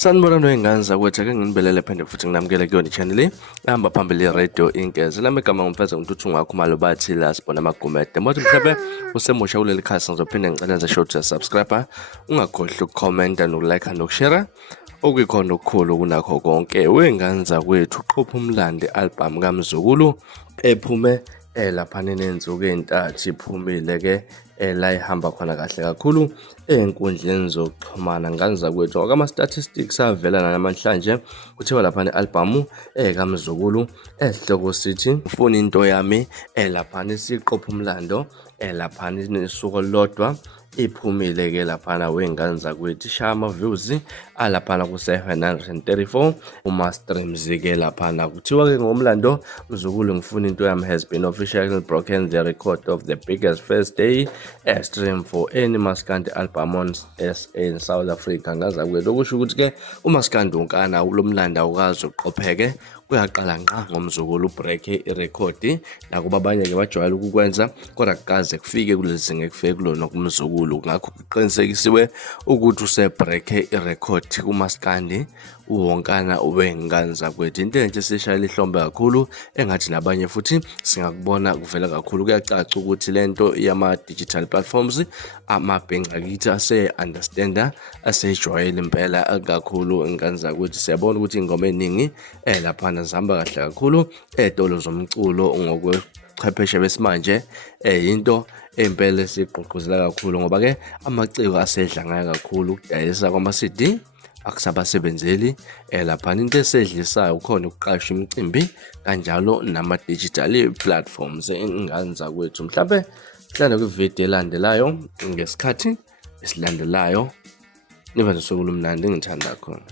Sanibona noyingane zakwethu, ake nginibelele phinde futhi nginamukele kuyona i-channel ehamba phambili ye-radio Inkezi. Lami igama ngumfeza ngintuthu ngakho malo bathi la sibona amagumede. Mothi mhlawumbe usemusha kuleli khasi ngizophinde ngicela nje show to subscribe. Ungakhohlwa ukukhomenta nokulike nokushare. Okuyikhona okukhulu kunakho konke. Wey'ngane zakwethu uqopha umlando i-album kaMzukulu ephume laphana nenzuku ey'ntathu iphumile-ke la ihamba khona kahle kakhulu ey'nkundleni zokuxhumana. Ngane zakwethu ngokama-statistics avela namhlanje kuthiwa laphana i-albhamu kaMzukulu esihloko sithi ufuna into yami laphana isiqopha umlando laphana inesuku olulodwa iphumile-ke laphana wey'ngane zakwethu ishaya ama-views alaphana ku-734 uma-streams-ke laphana. Kuthiwa-ke ngomlando Mzukulu ngifuna into yami has been officially broken the record of the biggest first day stream for any Maskandi album on SA in South Africa. Ngazakwethu okusho ukuthi-ke uMaskandi unkana lo mlando awukazi uqopheke kuyaqala ngqa ngoMzukulu ubreak irekhodi nakuba abanye-ke bajwayele ukukwenza kodwa kukaze kufike kulezinga ekufike kulona kumZukulu. Ngakho kuqinisekisiwe ukuthi usebreak irekhodi kuMaskandi uwonkana wey'ngane zakwethu. Into enhle sishayela ihlombe kakhulu engathi nabanye futhi singakubona kuvela kakhulu. Kuyacaca ukuthi lento yama-digital platforms amabhenki akithi ase-understanda asejwayele impela kakhulu ingane zakwethu. Siyabona ukuthi ingoma eningi laphana zihamba kahle kakhulu ey'tolo zomculo ngokwebuchwepheshe besimanje. Into impela esiyigqugquzela kakhulu ngoba-ke amaciko asedla ngayo kakhulu ukudayisa kwama-CD akusabasebenzeli laphana. Into esedlisayo ukhona ukuqasha imicimbi kanjalo nama-digital platforms ingane zakwethu. Mhlawumbe sihlale kwividiyo elandelayo ngesikhathi esilandelayo. Nibe nosuku olumnandi, ngithanda khona.